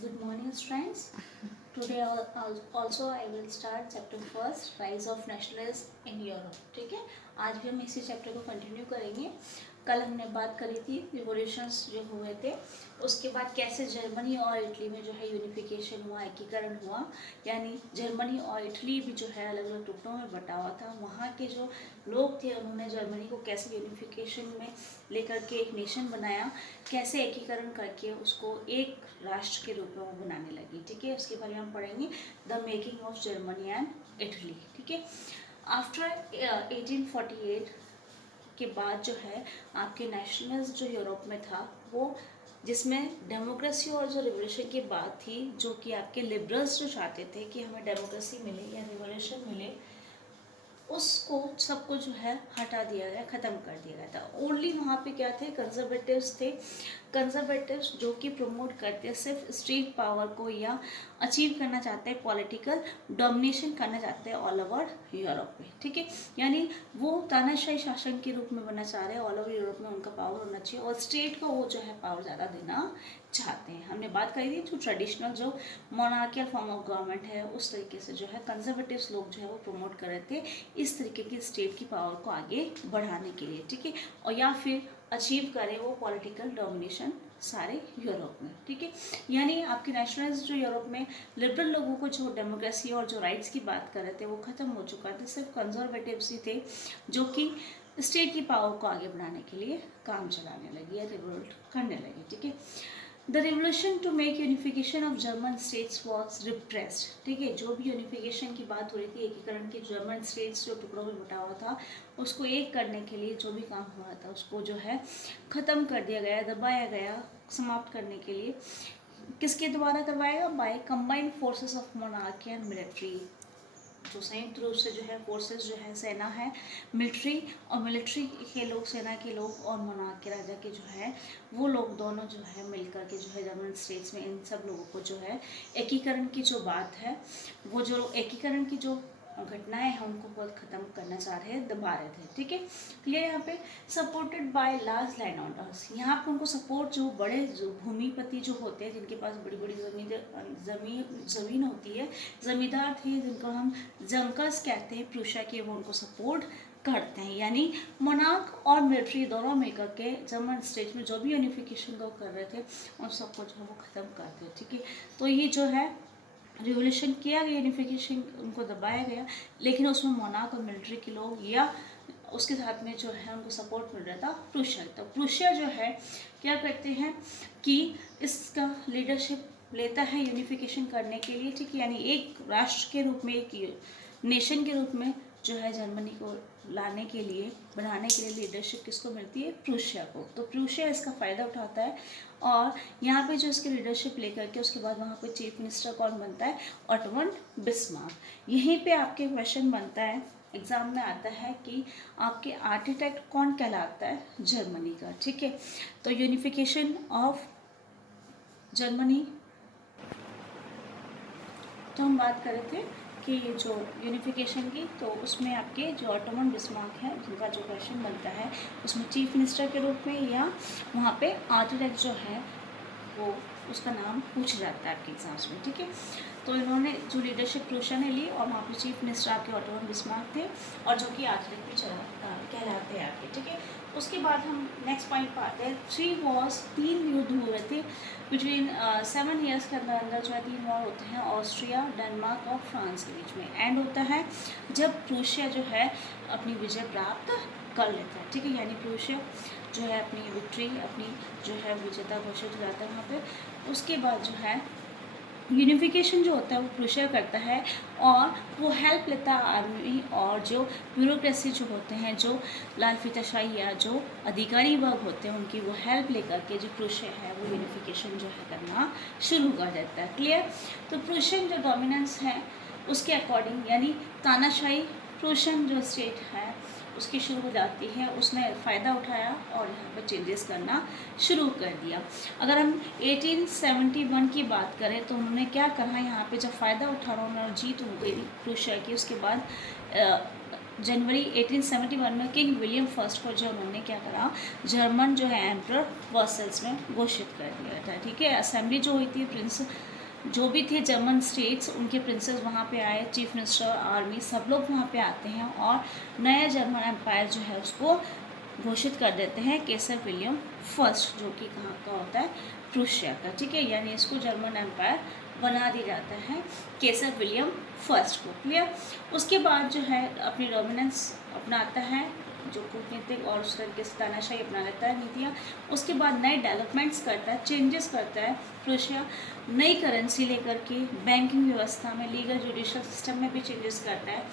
Good morning, students. Today also I will start chapter first, Rise of Nationalism in Europe. ठीक है, आज भी हम इसी चैप्टर को कंटिन्यू करेंगे. कल हमने बात करी थी रिवोल्यूशंस जो हुए थे, उसके बाद कैसे जर्मनी और इटली में जो है यूनिफिकेशन हुआ, एकीकरण हुआ. यानी जर्मनी और इटली भी जो है अलग अलग टुकड़ों में बटा हुआ था. वहाँ के जो लोग थे उन्होंने जर्मनी को कैसे यूनिफिकेशन में लेकर के एक नेशन बनाया, कैसे एकीकरण करके उसको एक राष्ट्र के रूप में वो बनाने लगी. ठीक है, उसके बारे में हम पढ़ेंगे the making of Germany and Italy. ठीक है, आफ्टर 1848 के बाद जो है आपके नेशनल्स जो यूरोप में था वो, जिसमें डेमोक्रेसी और जो रिवोल्यूशन की बात थी, जो कि आपके लिबरल्स जो चाहते थे कि हमें डेमोक्रेसी मिले या रिवोल्यूशन मिले, उसको सबको जो है हटा दिया गया, ख़त्म कर दिया गया था. ओनली वहाँ पे क्या थे, कंजर्वेटिव्स थे. कंजर्वेटिव्स जो कि प्रमोट करते हैं सिर्फ स्टेट पावर को, या अचीव करना चाहते हैं पॉलिटिकल डोमिनेशन करना चाहते हैं ऑल ओवर यूरोप में. ठीक है, यानी वो तानाशाही शासन के रूप में बनना चाह रहे हैं. ऑल ओवर यूरोप में उनका पावर होना चाहिए और स्टेट को वो जो है पावर ज़्यादा देना चाहते हैं. हमने बात करी थी जो ट्रेडिशनल जो मोनार्कियल फॉर्म ऑफ गवर्नमेंट है, उस तरीके से जो है कंजर्वेटिव्स लोग जो है वो प्रमोट कर रहे थे इस तरीके की स्टेट की पावर को आगे बढ़ाने के लिए. ठीक है, और या फिर अचीव करें वो पॉलिटिकल डोमिनेशन सारे यूरोप में. ठीक है, यानी आपके नेशनल्स जो यूरोप में लिबरल लोगों को जो डेमोक्रेसी और जो राइट्स की बात कर रहे थे वो ख़त्म हो चुका था. सिर्फ कंजर्वेटिव्स ही थे जो कि स्टेट की पावर को आगे बढ़ाने के लिए काम चलाने लगे या रिवोल्ट करने लगे. ठीक है, the revolution to make unification of German states was repressed. ठीक है, जो भी यूनिफिकेशन की बात हो रही थी, एकीकरण की, जर्मन स्टेट्स जो टुकड़ों में बटा हुआ था उसको एक करने के लिए जो भी काम हो रहा था उसको जो है ख़त्म कर दिया गया, दबाया गया, समाप्त करने के लिए. किसके द्वारा करवाएगा? By combined forces of monarchy and military. जो संयुक्त रूप से जो है फोर्सेस जो है, सेना है, मिलिट्री, और मिलिट्री के लोग, सेना के लोग और मोनार्क के राजा के जो है वो लोग दोनों जो है मिलकर के जो है जर्मन स्टेट्स में इन सब लोगों को जो है एकीकरण की जो बात है, वो जो एकीकरण की जो घटनाएं हैं उनको बहुत ख़त्म करना चाह रहे हैं, दबा रहे थे. ठीक है, क्लियर. यहाँ पे supported by large land owners. यहाँ पे उनको सपोर्ट जो बड़े जो भूमिपति जो होते हैं, जिनके पास बड़ी बड़ी ज़मीन होती है, ज़मींदार थे जिनको हम जंकर्स कहते हैं प्रूशिया के, वो उनको सपोर्ट करते हैं. यानी मोनार्क और मिलिट्री दोनों मिलकर के जर्मन स्टेट में जो भी यूनिफिकेशन लोग कर रहे थे उन सबको जो है वो ख़त्म करते हैं. ठीक है, तो ये जो है रिवोल्यूशन किया गया, यूनिफिकेशन उनको दबाया गया, लेकिन उसमें मोनार्क और मिलिट्री के लोग या उसके साथ में जो है उनको सपोर्ट मिल रहा था प्रूशिया. तो प्रूशिया जो है क्या करते हैं कि इसका लीडरशिप लेता है यूनिफिकेशन करने के लिए. ठीक है, यानी एक राष्ट्र के रूप में, एक नेशन के रूप में जो है जर्मनी को लाने के लिए, बनाने के लिए लीडरशिप किसको मिलती है? प्रूशिया को. तो प्रूशिया इसका फ़ायदा उठाता है और यहाँ पे जो इसकी लीडरशिप लेकर के उसके बाद वहाँ पे चीफ मिनिस्टर कौन बनता है? Auto Bismarck. यहीं पे आपके क्वेश्चन बनता है, एग्ज़ाम में आता है कि आपके आर्किटेक्ट कौन कहलाता है? जर्मनी का. ठीक है, तो यूनिफिकेशन ऑफ जर्मनी, तो हम बात कर रहे थे कि जो यूनिफिकेशन की, तो उसमें आपके जो ऑटोमन बिस्मार्क है जिनका जो क्वेश्चन बनता है उसमें चीफ मिनिस्टर के रूप में, या वहाँ पे आर्किटेक्ट जो है वो उसका नाम पूछ जाता है आपके एग्जाम्स में. ठीक है, तो इन्होंने जो लीडरशिप प्रूशिया ने ली और वहाँ पे चीफ मिनिस्टर आपके ऑटोमन बिस्मार्क थे और जो कि आर्किटेक्ट भी कहलाते हैं आपके. ठीक है, उसके बाद हम नेक्स्ट पॉइंट पर आते हैं. 3 वॉर्स, 3 युद्ध हुए थे बिटवीन 7 ईयर्स के अंदर अंदर जो है 3 वॉर होते हैं ऑस्ट्रिया, डेनमार्क और फ्रांस के बीच में. एंड होता है जब प्रूशिया जो है अपनी विजय प्राप्त कर लेता है. ठीक है, यानी प्रूशिया जो है अपनी विक्ट्री, अपनी जो है विजेता घोषित हो जाता है वहाँ पे. उसके बाद जो है यूनिफिकेशन जो होता है वो प्रूशिया करता है और वो हेल्प लेता है आर्मी और जो ब्यूरोक्रेसी जो होते हैं, जो लाल फीताशाही या जो अधिकारी वर्ग होते हैं, उनकी वो हेल्प लेकर के जो प्रूशिया है वो यूनिफिकेशन जो है करना शुरू कर देता है. क्लियर. तो प्रूशियन जो डोमिनेंस है उसके अकॉर्डिंग, यानी तानाशाही प्रूशियन जो स्टेट है उसकी शुरू हो जाती है, उसने फ़ायदा उठाया और यहाँ पर चेंजेस करना शुरू कर दिया. अगर हम 1871 की बात करें तो उन्होंने क्या कहा, यहाँ पे जब फ़ायदा उठा रहा उन्होंने जीत उनकी प्रूशिया की, उसके बाद जनवरी 1871 में किंग विलियम फर्स्ट को जो उन्होंने क्या करा, जर्मन जो है एम्परर वर्सेल्स में घोषित कर दिया था। ठीक है, असेंबली जो हुई थी, प्रिंस जो भी थे जर्मन स्टेट्स, उनके प्रिंसेस वहाँ पे आए, चीफ मिनिस्टर, आर्मी, सब लोग वहाँ पे आते हैं और नया जर्मन एम्पायर जो है उसको घोषित कर देते हैं केसर विलियम फर्स्ट, जो कि कहाँ का होता है, प्रूशिया का। ठीक है, यानी इसको जर्मन एम्पायर बना दिया जाता है केसर विलियम फर्स्ट को। क्लियर। उसके बाद जो है अपनी डोमिनेंस अपनाता है, जो कूटनीतिक और उस तरीके से तानाशाही अपना लेता है नीतियाँ। उसके बाद नए डेवलपमेंट्स करता है, चेंजेस करता है प्रूशिया, नई करेंसी लेकर के, बैंकिंग व्यवस्था में, लीगल जुडिशल सिस्टम में भी चेंजेस करता है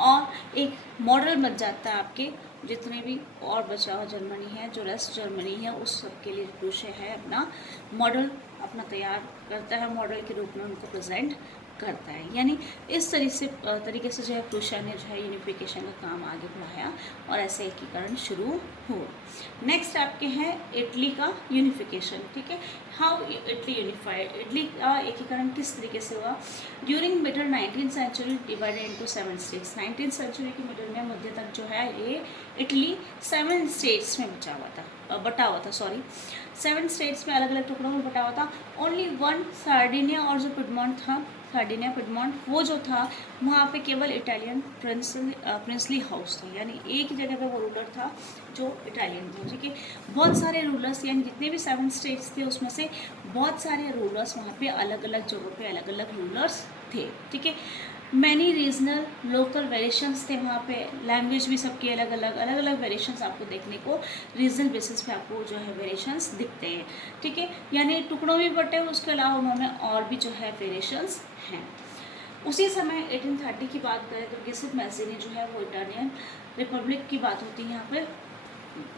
और एक मॉडल बन जाता है आपके जितने भी और बचा हुआ जर्मनी है, जो रेस्ट जर्मनी है, उस सब के लिए प्रूशिया है अपना मॉडल अपना तैयार करता है, मॉडल के रूप में उनको प्रेजेंट करता है। यानी इस तरीके से जो है प्रूशिया ने जो है यूनिफिकेशन का काम आगे बढ़ाया और ऐसे एकीकरण शुरू हुआ। नेक्स्ट आपके हैं इटली का यूनिफिकेशन। ठीक है, हाउ इटली यूनिफाइड, इटली का एकीकरण किस तरीके से हुआ। During middle 19th century divided into 7 states. 19th century के मिडल में, मध्य तक जो है ये इटली 7 स्टेट्स में बटा हुआ था 7 स्टेट्स में अलग अलग टुकड़ों में बटा हुआ था। ओनली वन सार्डिनिया और जो पिडमॉन्ट था, सार्डिनिया पिडमॉन्ट, वो जो था वहाँ पे केवल इटालियन प्रिंसली हाउस था, यानी एक ही जगह पे वो रूलर था जो इटालियन था। ठीक है, बहुत सारे रूलर्स, यानी जितने भी 7 स्टेट्स थे उसमें से बहुत सारे रूलर्स वहाँ पे अलग अलग जगहों पे अलग अलग रूलर्स थे। ठीक है, मैनी रीजनल लोकल वेरिएशंस थे वहाँ पे, लैंग्वेज भी सबकी अलग अलग वेरिएशंस आपको देखने को रीजनल बेसिस पे आपको जो है वेरिएशंस दिखते हैं। ठीक है, यानी टुकड़ों में बटे, उसके अलावा उन्होंने और भी जो है वेरिएशंस हैं। उसी समय 1830 की बात करें तो गिसेप मैज़िनी जो है वो इटालियन रिपब्लिक की बात होती है, यहाँ पर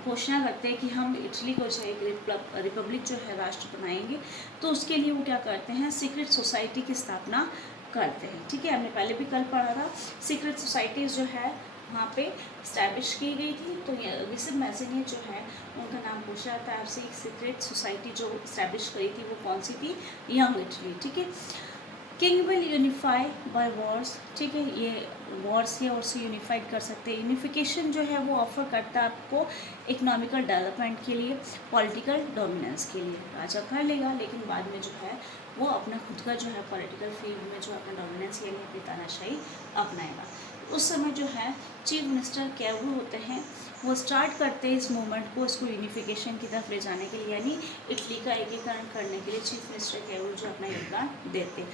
घोषणा करते हैं कि हम इटली को जो है एक रिपब्लिक जो है राष्ट्र बनाएंगे। तो उसके लिए वो क्या करते हैं, सीक्रेट सोसाइटी की स्थापना करते हैं। ठीक है, हमने पहले भी कल पढ़ा था, सीक्रेट सोसाइटीज़ जो है वहाँ पे इस्टेब्लिश की गई थी। तो गिसेप मैज़िनी जो है उनका नाम पूछा जाता है आपसे, एक सीक्रेट सोसाइटी जो इस्टेब्लिश करी थी वो कौन सी थी, यंग इटली। ठीक है, king will unify by wars. ठीक है, ये वॉर्स या उससे यूनिफाइड कर सकते हैं। यूनिफिकेशन जो है वो ऑफर करता है आपको इकोनॉमिकल डेवलपमेंट के लिए, पॉलिटिकल डोमिनेंस के लिए। राजा कर लेगा लेकिन बाद में जो है वो अपना खुद का जो है पॉलिटिकल फील्ड में जो अपना डोमिनेंस यानी अपनी तानाशाही अपनाएगा। उस समय जो है चीफ मिनिस्टर क्या वो होते हैं, वो स्टार्ट करते हैं इस मूवमेंट को, इसको यूनिफिकेशन की तरफ ले जाने के लिए, यानी इटली का एकीकरण करने के लिए चीफ मिनिस्टर क्या वो जो अपना योगदान देते हैं।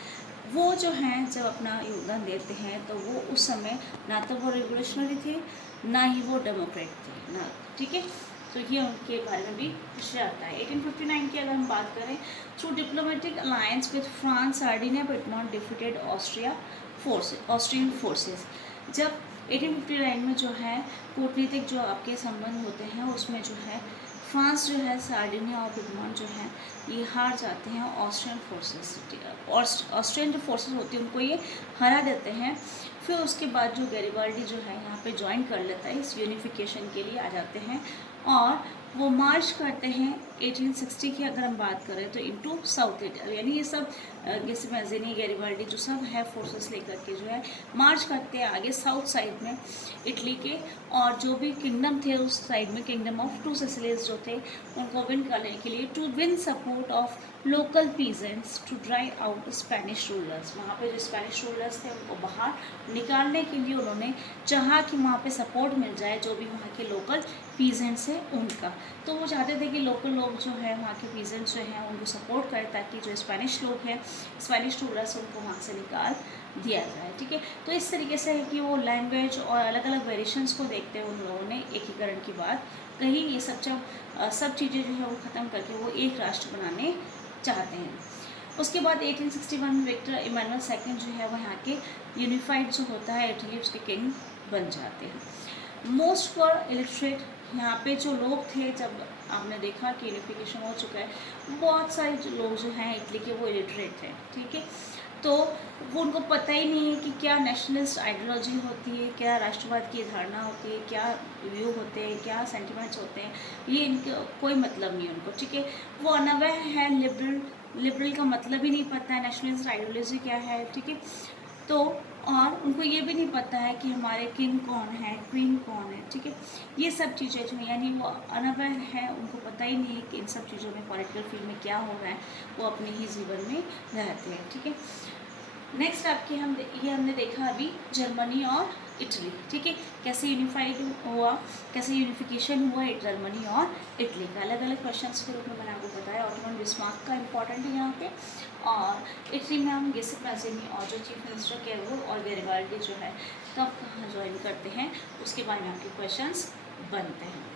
वो जो हैं जब अपना योगदान देते हैं तो वो उस समय ना तो वो रिवोल्यूशनरी थे ना ही वो डेमोक्रेट थे ना। ठीक है, तो ये उनके बारे में भी पूछा जाता है। 1859 की अगर हम बात करें, through diplomatic alliance with France, Sardinia Piedmont defeated Austrian forces. जब 1859 में जो है कूटनीतिक जो आपके संबंध होते हैं उसमें जो है फ्रांस जो है, सार्डिनिया और पिडमॉन्ट जो है ये हार जाते हैं ऑस्ट्रियन फोर्सेस। ऑस्ट्रियन जो फोर्सेस होती है उनको ये हरा देते हैं। फिर उसके बाद जो गैरिबाल्डी जो है यहाँ पे ज्वाइन कर लेता है, इस यूनिफिकेशन के लिए आ जाते हैं और वो मार्च करते हैं 1860 की अगर हम बात करें तो इनटू साउथ इटली, यानी ये सब गिसेप मैज़िनी, गैरिबाल्डी जो सब है फोर्सेस लेकर के जो है मार्च करते हैं आगे साउथ साइड में इटली के, और जो भी किंगडम थे उस साइड में, किंगडम ऑफ टू सिसिलीज जो थे उनको विन करने के लिए, to win support of local peasants to drive out Spanish rulers. वहाँ पे जो स्पेनिश रूलर्स थे उनको बाहर निकालने के लिए उन्होंने चाहा कि वहाँ पे सपोर्ट मिल जाए जो भी वहाँ के लोकल पीजेंट्स हैं उनका। तो वो चाहते थे कि लोकल लोग जो है वहाँ के पीजेंट्स जो हैं उनको सपोर्ट करें ताकि जो स्पेनिश लोग हैं, स्पेनिश रूलर्स, उनको वहाँ से निकाल दिया जाए। ठीक है, तो इस तरीके से है कि वो लैंग्वेज और अलग अलग वेरिएशंस को देखते हुए उन लोगों ने एकीकरण की बात कही। ये सब चीज़ें जो है वो ख़त्म करके वो एक राष्ट्र बनाने चाहते हैं। उसके बाद 1861 में विक्टर इमानुएल सेकंड जो है वो यहाँ के यूनिफाइड जो होता है इटली उसके किंग बन जाते हैं। मोस्ट फॉर इलिटरेट, यहाँ पे जो लोग थे जब आपने देखा कि यूनिफिकेशन हो चुका है, बहुत सारे जो लोग जो हैं इटली के वो इलिटरेट हैं। ठीक है, तो वो उनको पता ही नहीं है कि क्या नेशनलिस्ट आइडियोलॉजी होती है, क्या राष्ट्रवाद की धारणा होती है, क्या व्यू होते हैं, क्या सेंटिमेंट्स होते हैं, ये इनका कोई मतलब नहीं है उनको। ठीक है, वो अनअवेयर है, लिबरल का मतलब ही नहीं पता है नेशनलिस्ट आइडियोलॉजी क्या है। ठीक है, तो और उनको ये भी नहीं पता है कि हमारे किंग कौन है, क्वीन कौन है, ठीक है। ये सब चीज़ें जो यानी वो अनअवेयर है, उनको पता ही नहीं है कि इन सब चीज़ों में पॉलिटिकल फील्ड में क्या हो रहा है, वो अपने ही जीवन में रहते हैं, ठीक है। नेक्स्ट आपके ये हमने देखा अभी जर्मनी और इटली, ठीक है, कैसे यूनिफाइड हुआ, कैसे यूनिफिकेशन हुआ जर्मनी और इटली का। अलग अलग क्वेश्चन के रूप में मैंने आपको बताया। ऑटोमन बिस्मार्क का इंपॉर्टेंट है यहाँ पे, और इटली में हम गिउसेppe मैज़ेनी और जो चीफ मिनिस्टर कैरो और गैरिबाल्डी जो है कब कहाँ ज्वाइन करते हैं, उसके बारे में आपके क्वेश्चंस बनते हैं।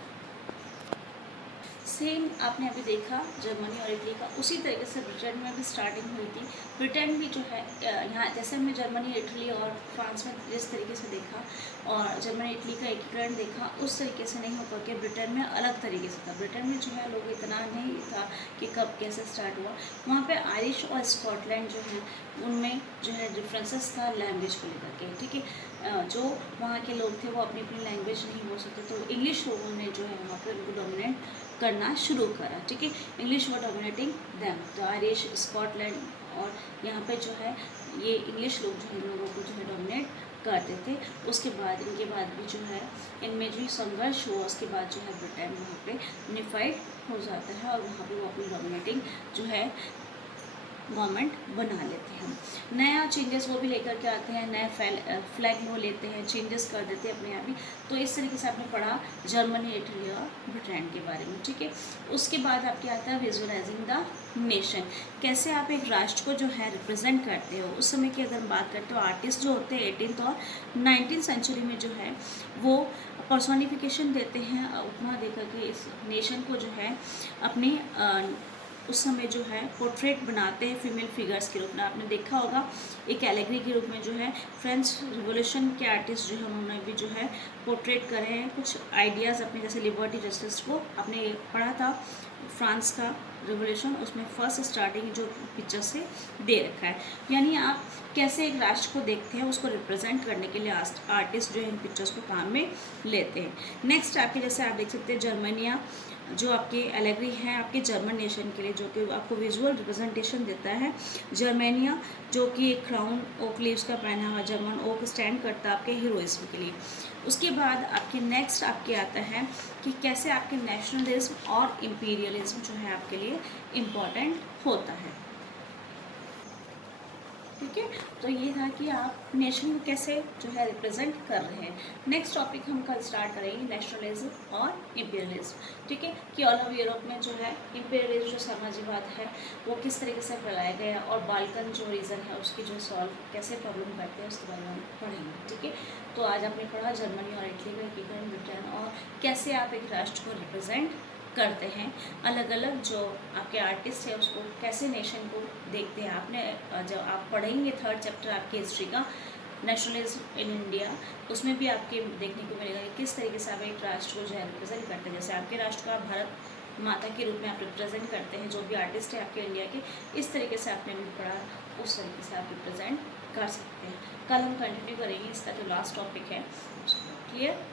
सेम आपने अभी देखा जर्मनी और इटली का, उसी तरीके से ब्रिटेन में भी स्टार्टिंग हुई थी। ब्रिटेन भी जो है यहाँ जैसे हमने जर्मनी, इटली और फ्रांस में जिस तरीके से देखा और जर्मनी इटली का एकीकरण देखा, उस तरीके से नहीं हो करके ब्रिटेन में अलग तरीके से था। ब्रिटेन में जो है लोग इतना नहीं था कि कब कैसे स्टार्ट हुआ। वहाँ पर आयरिश और स्कॉटलैंड जो है उनमें जो है डिफरेंसेस था लैंग्वेज को लेकर के, ठीक है। जो वहाँ के लोग थे वो अपनी अपनी लैंग्वेज नहीं बोल सकते, तो इंग्लिश लोगों ने जो है वहाँ पर उनको डोमिनेट करना शुरू करा, ठीक है। इंग्लिश वर डोमिनेटिंग दैम, तो आयरिश, स्कॉटलैंड और यहाँ पे जो है ये इंग्लिश लोग जो है इन लोगों को जो है डोमिनेट करते थे। उसके बाद इनके बाद भी जो है इनमें जो संघर्ष हुआ, उसके बाद जो है ब्रिटेन वहाँ पे यूनिफाइड हो जाता है और वहाँ पे वो अपनी डोमिनेटिंग जो है गवर्नमेंट बना लेते हैं। नया चेंजेस वो भी लेकर के आते हैं, नए फ्लैग वो लेते हैं, चेंजेस कर देते हैं अपने आप ही। तो इस तरीके से आपने पढ़ा जर्मनी, इटली और ब्रिटेन के बारे में, ठीक है। उसके बाद आपके आता है विजुअलाइजिंग द नेशन, कैसे आप एक राष्ट्र को जो है रिप्रेजेंट करते हो। उस समय की अगर हम बात करते हो, आर्टिस्ट जो होते हैं 18th और 19th सेंचुरी में जो है वो पर्सोनिफिकेशन देते हैं, उपमा देकर के इस नेशन को जो है अपनी उस समय जो है पोर्ट्रेट बनाते हैं फीमेल फिगर्स के रूप में। आपने देखा होगा एक एलेगरी के रूप में जो है फ्रेंच रिवॉल्यूशन के आर्टिस्ट जो है उन्होंने भी जो है पोर्ट्रेट करे हैं कुछ आइडियाज़ अपने, जैसे लिबर्टी जस्टिस को आपने पढ़ा था फ्रांस का रिवॉल्यूशन, उसमें फर्स्ट स्टार्टिंग जो पिक्चर से दे रखा है। यानी आप कैसे एक राष्ट्र को देखते हैं, उसको रिप्रेजेंट करने के लिए आर्टिस्ट जो है इन पिक्चर्स को काम में लेते हैं। नेक्स्ट आपके जैसे आप देख सकते हैं जर्मनिया, जो आपके एलेगरी है आपके जर्मन नेशन के लिए, जो कि आपको विजुअल रिप्रेजेंटेशन देता है। जर्मेनिया जो कि एक क्राउन ओक लीव्स का पहना हुआ जर्मन ओक स्टैंड करता है आपके हीरोइज्म के लिए। उसके बाद आपके नेक्स्ट आपके आता है कि कैसे आपके नेशनलिज्म और इम्पीरियलिज्म जो है आपके लिए इम्पॉर्टेंट होता है, ठीक है। तो ये था कि आप नेशन को कैसे जो है रिप्रेजेंट कर रहे हैं। नेक्स्ट टॉपिक हम कल स्टार्ट करेंगे नेशनलिज्म और इम्पीरियलिज्म, ठीक है, कि ऑल ओवर यूरोप में जो है इम्पीरियलिज्म जो साम्राज्यवाद है वो किस तरीके से फैलाया गया और बाल्कन जो रीजन है उसकी जो सॉल्व कैसे प्रॉब्लम करते हैं उसके बारे में हम पढ़ेंगे, ठीक है। तो आज आपने पढ़ा जर्मनी और इटली का एकीकरण, ब्रिटेन, और कैसे आप एक राष्ट्र को रिप्रेजेंट करते हैं। अलग अलग जो आपके आर्टिस्ट है उसको कैसे नेशन को देखते हैं। आपने जब आप पढ़ेंगे 3rd चैप्टर आपके हिस्ट्री का नेशनलिज्म इन इंडिया, उसमें भी आपके देखने को मिलेगा कि किस तरीके से आप एक राष्ट्र को जो है रिप्रेजेंट करते हैं। जैसे आपके राष्ट्र का भारत माता के रूप में आप रिप्रेजेंट करते हैं, जो भी आर्टिस्ट है आपके इंडिया के, इस तरीके से आपने भी पढ़ा, उस तरीके से आप रिप्रेजेंट कर सकते हैं। कल हम कंटिन्यू करेंगे इसका जो लास्ट टॉपिक है, क्लियर।